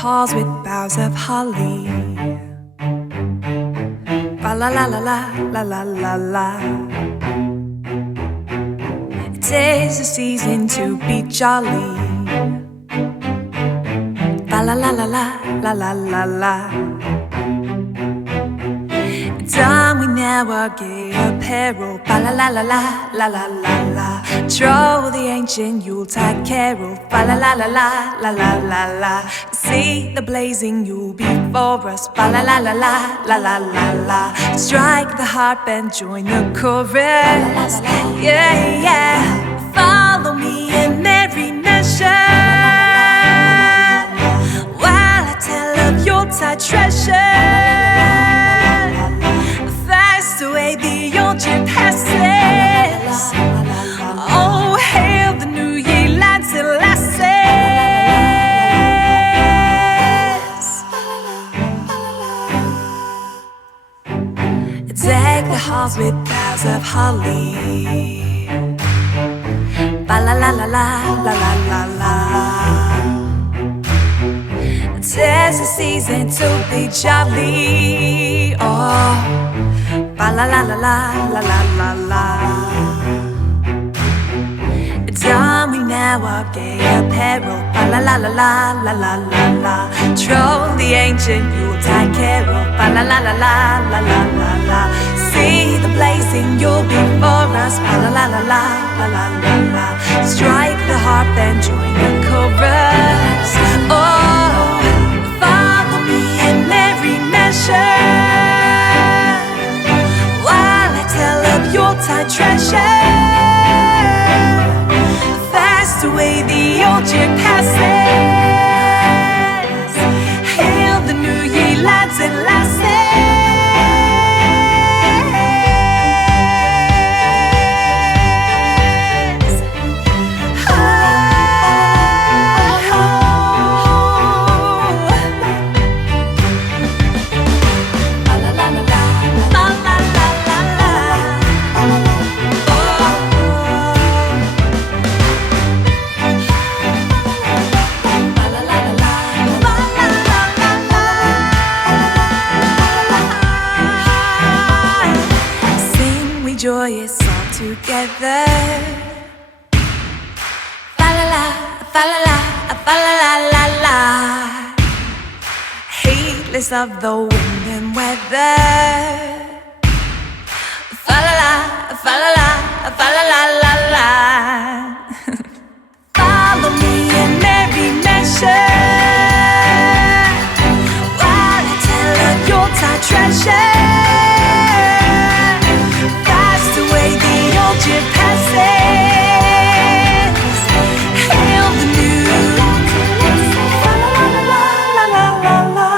halls with boughs of holly. Fa la la la la la la la la. It is the season to be jolly. Fa la la la la la la la la. Done we now our gay apparel. Fa la la la la la la la la. Troll the ancient Yuletide carol. Fa la la la la la la la la. See the blazing Yule before us. Fa la la la la la la la la. Strike the harp and join the chorus. Yeah, yeah. Follow me in merry measure while I tell of Yuletide treasure. Away the old year passes. Oh, hail the new year, lads and lasses. Deck the halls with boughs of holly. Ba la la la la la la la la. 'Tis the season to be jolly. Oh, ba la la la la la la la la. Don we now our gay apparel. Ba la la la la la la la la. Troll the ancient Yuletide carol. Ba la la la la la la la la. See the blazing Yule before us. Ba la la la la la la la la. Strike the harp and join the chorus. Oh, follow me in merry measure while I tell of Yuletide treasure. Fast away the old year passes. Hail the new year, lads and lasses. Joyous all together. Fa la la, fa la la, fa la la la la. Heedless of the wind and weather. Fa la la, fa la la, fa la la la la. Follow me in merry measure while I tell of Yuletide treasure. Year passes. Hail the new. La la la la la la la la.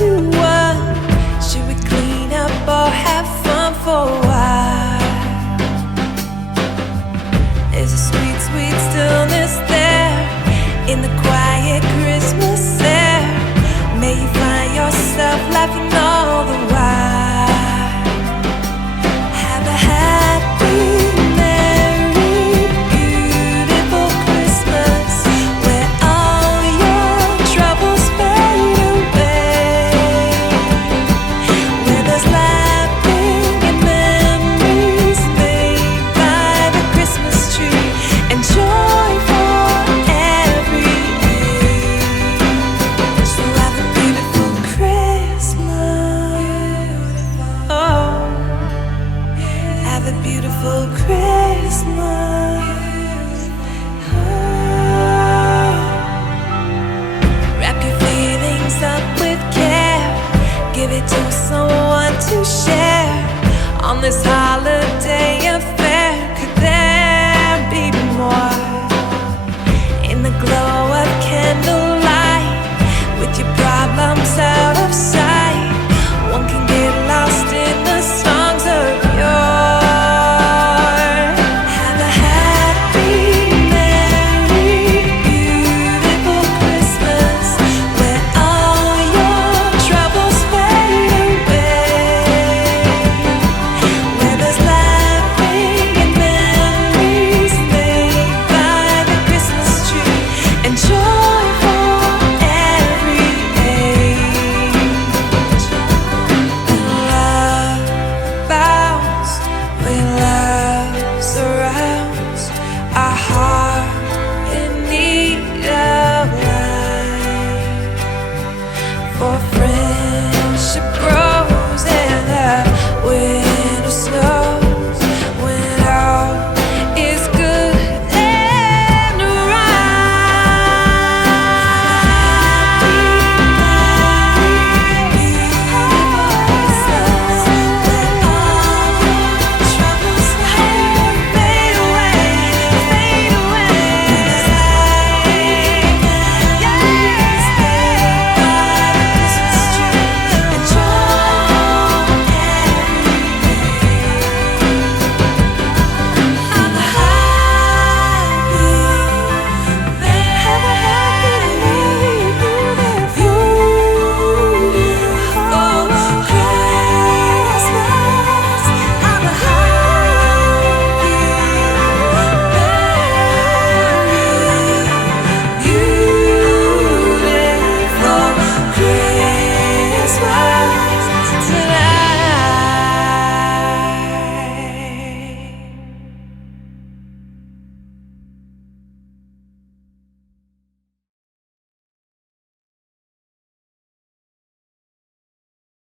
to what? Should we clean up or have fun for a while? There's a sweet, sweet stillness there in the quiet Christmas air. May you find yourself laughing all the while. Have a happy, merry, beautiful Christmas, where all your troubles fade away, where there's laughing and memories made by the Christmas tree, and joy for every age. So have a beautiful Christmas. Oh, have a beautiful Christmas. Oh, wrap your feelings up with care. Give it to someone to share on this holiday.